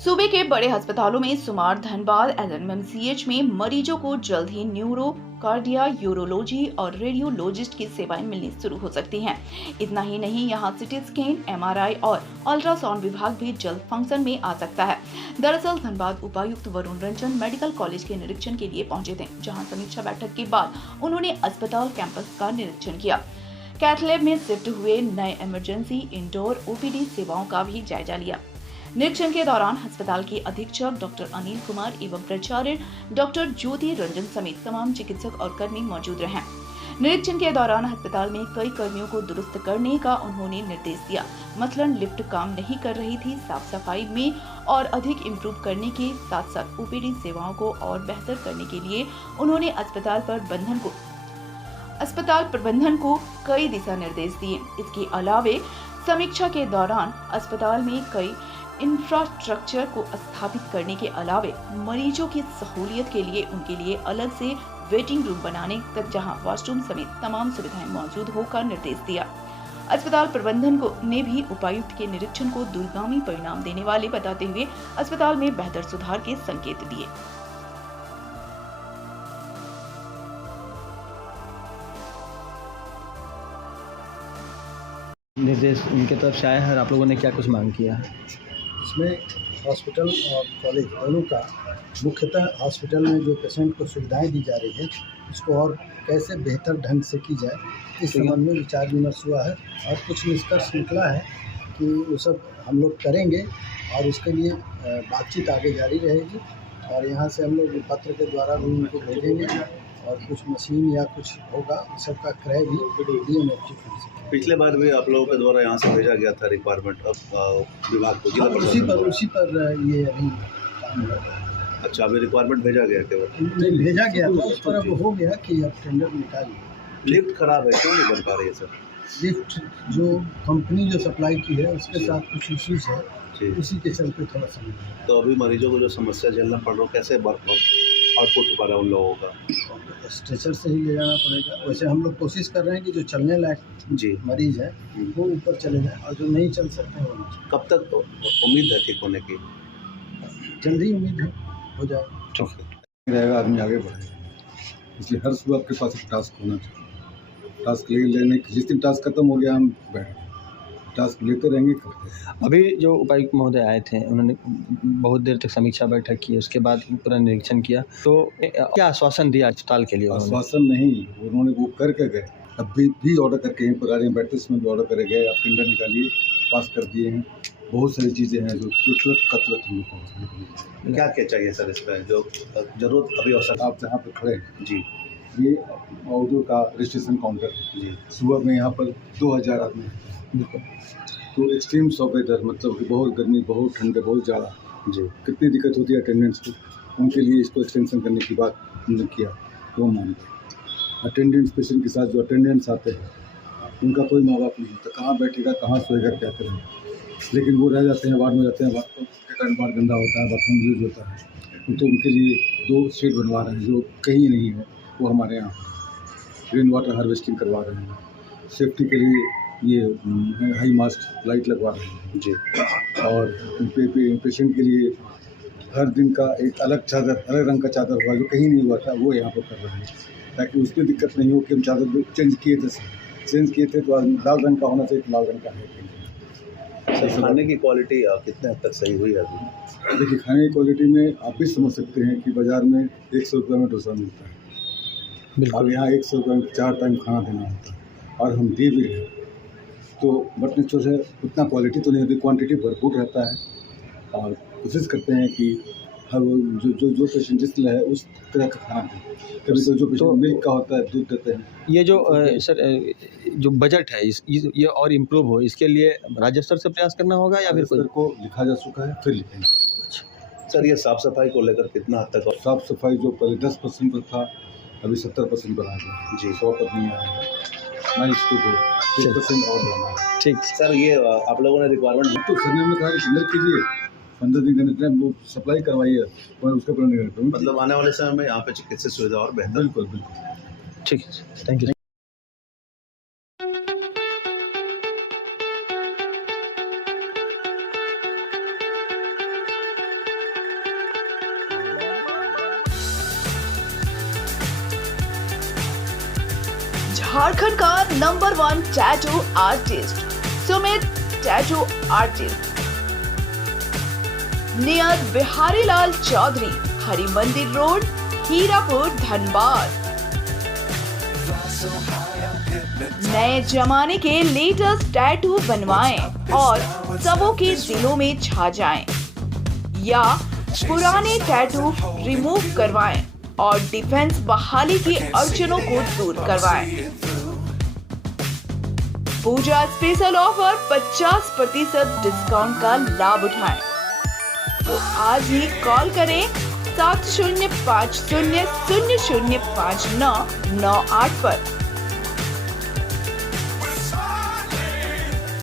सूबे के बड़े अस्पतालों में शुमार धनबाद एनएमसीएच में मरीजों को जल्द ही न्यूरो कार्डिया यूरोलॉजी और रेडियोलॉजिस्ट की सेवाएं मिलनी शुरू हो सकती हैं। इतना ही नहीं, यहां सिटी स्कैन, एमआरआई और अल्ट्रासाउंड विभाग भी जल्द फंक्शन में आ सकता है। दरअसल धनबाद उपायुक्त वरुण रंजन मेडिकल कॉलेज के निरीक्षण के लिए पहुंचे थे, जहां समीक्षा बैठक के बाद उन्होंने अस्पताल कैंपस का निरीक्षण किया। कैथ लैब में शिफ्ट हुए नए इमरजेंसी इंडोर ओपीडी सेवाओं का भी जायजा लिया। निरीक्षण के दौरान अस्पताल के अधीक्षक डॉक्टर अनिल कुमार एवं प्राचार्य डॉक्टर ज्योति रंजन समेत तमाम चिकित्सक और कर्मी मौजूद रहे। निरीक्षण के दौरान अस्पताल में कई कर्मियों को दुरुस्त करने का उन्होंने निर्देश दिया। मसलन लिफ्ट काम नहीं कर रही थी, साफ सफाई में और अधिक इम्प्रूव करने के साथ साथ ओपीडी सेवाओं को और बेहतर करने के लिए उन्होंने अस्पताल प्रबंधन को कई दिशा निर्देश दिए। इसके अलावे समीक्षा के दौरान अस्पताल में कई इंफ्रास्ट्रक्चर को स्थापित करने के अलावे मरीजों की सहूलियत के लिए उनके लिए अलग से वेटिंग रूम बनाने तक जहां वॉशरूम समेत तमाम सुविधाएं मौजूद हो का निर्देश दिया। अस्पताल प्रबंधन को ने भी उपायुक्त के निरीक्षण को दूरगामी परिणाम देने वाले बताते हुए अस्पताल में बेहतर सुधार के संकेत दिए। निर्देश उनके तरफ से आया है और आप लोगों ने क्या कुछ मांग किया है? इसमें हॉस्पिटल और कॉलेज दोनों का मुख्यतः हॉस्पिटल में जो पेशेंट को सुविधाएं दी जा रही है उसको और कैसे बेहतर ढंग से की जाए, इस संबंध में विचार विमर्श हुआ है और कुछ निष्कर्ष निकला है कि वो सब हम लोग करेंगे और उसके लिए बातचीत आगे जारी रहेगी। और यहाँ से हम लोग पत्र के द्वारा भी उनको भेजेंगे और कुछ मशीन या कुछ होगा, सबका क्रय भी डीएमएफटी फंड से। पिछले बार भी आप लोगों के द्वारा यहाँ से भेजा गया था रिक्वायरमेंट विभाग को, जिला उसी पर ये अभी काम हो रहा है। अच्छा, अभी रिक्वायरमेंट भेजा गया केवल? नहीं भेजा गया था, उस पर अब हो गया कि अब टेंडर निकालिए। लिफ्ट खराब है, क्यों नहीं बन पा रही है सर? लिफ्ट जो कंपनी जो सप्लाई की है उसके साथ कुछ इश्यूज है, उसी के चलते थोड़ा समय लगा। तो अभी मरीजों को जो समस्या झेलना पड़ रहा है, कैसे आउटपुट हो पा रहा है उन लोगों का? स्ट्रेचर से ही ले जाना पड़ेगा। वैसे हम लोग कोशिश कर रहे हैं कि जो चलने लायक जी मरीज है वो ऊपर चले जाए और जो नहीं चल सकते हैं वो नीचे। कब तक उम्मीद है ठीक होने की? जल्दी उम्मीद है हो जाए। रहेगा, आदमी आगे बढ़ेगा। इसलिए हर सुबह आपके पास एक टास्क होना चाहिए। टास्क लेने जिस दिन टास्क खत्म हो गया हम बैठ टास्क लेते रहेंगे, करते रहेंगे। अभी जो उपायुक्त महोदय आए थे उन्होंने बहुत देर तक समीक्षा बैठक की, उसके बाद पूरा निरीक्षण किया, तो क्या आश्वासन दिया अस्पताल के लिए? आश्वासन नहीं, उन्होंने वो करके गए। अब भी ऑर्डर करके यहीं पर आ रहे हैं, बैठते समय भी ऑर्डर करे गए, आप टेंडर निकालिए, पास कर दिए हैं। बहुत सारी चीज़ें हैं जो तुरंत कतरत हम लोग पहुँचने। क्या क्या चाहिए सर इस पर जो जरूरत अभी अवसर? आप जहाँ पर खड़े हैं जी, ये ऑडियो का रजिस्ट्रेशन काउंटर जी, सुबह में यहाँ पर 2000 आदमी है। तो एक्सट्रीम्स ऑफ वेदर, मतलब कि बहुत गर्मी, बहुत ठंडे, बहुत ज़्यादा जी, कितनी दिक्कत होती है अटेंडेंस को, उनके लिए इसको एक्सटेंशन करने की बात हमने किया, वो मानते। अटेंडेंस पेशेंट के साथ जो अटेंडेंस आते हैं उनका कोई माँ बाप नहीं होता, कहाँ बैठेगा, कहाँ सोएगा, क्या करेगा, लेकिन वो रह जाते हैं, वार्ड में जाते हैं, वार्ड गंदा होता है, बाथरूम यूज होता है, तो उनके लिए 2 शेड बनवा रहे हैं जो कहीं नहीं है, वो हमारे यहाँ रेन वाटर हार्वेस्टिंग करवा रहे हैं। सेफ्टी के लिए ये हाई मास्ट लाइट लगवा रहे हैं जी, और पेशेंट के लिए हर दिन का एक अलग चादर, अलग रंग का चादर हुआ जो कहीं नहीं हुआ था, वो यहाँ पर कर रहे हैं ताकि उसकी दिक्कत नहीं हो कि हम चादर चेंज किए थे तो लाल रंग का होना चाहिए, तो लाल रंग का है। सर खाने की क्वालिटी कितने हद तक सही हुई है अभी? देखिए, खाने की क्वालिटी में आप भी समझ सकते हैं कि बाज़ार में 100 रुपये में डोसा मिलता है, और यहाँ 100 रुपये में 4 टाइम खाना देना होता है, और हम दे भी रहे हैं। तो बट नेचर से उतना क्वालिटी तो नहीं होती, क्वांटिटी भरपूर रहता है और कोशिश करते हैं कि हर जो पेशेंट जिस तरह है उस तरह का खाना दें। कभी कभी जो पेशेंट मिल्क का होता है दूध देते हैं। ये जो सर जो बजट है ये और इम्प्रूव हो, इसके लिए राज्य स्तर से प्रयास करना होगा या फिर स्तर को लिखा जा चुका है, फिर लिखेंगे। सर ये साफ़ सफाई को लेकर कितना हद तक? साफ़ सफाई जो पहले 10% पर था अभी 70% पर आ गया जी, 100 पर नहीं आया है, 9:2 और जाना है। ठीक सर, ये आप लोगों ने रिक्वायरमेंट तो सर ने कहा कि टेंडर कीजिए, 15 दिन का टाइम वो सप्लाई करवाइए और उसका प्लान करते हैं। मतलब आने वाले समय में यहाँ पे चिकित्सा सुविधा और बेहतर? बिल्कुल बिल्कुल। ठीक है, थैंक यू। झारखंड का number 1 tattoo artist Sumit tattoo artist near Bihari Lal Chaudhary, Hari Mandir road, Hirapur, Dhanbad. नए जमाने के लेटेस्ट टैटू बनवाएं और सबों के दिलों में छा जाएं, या पुराने टैटू रिमूव करवाएं और डिफेंस बहाली की अड़चनों को दूर करवाएं। पूजा स्पेशल ऑफर 50% डिस्काउंट का लाभ उठाएं। तो आज ही कॉल करें 7050005998 पर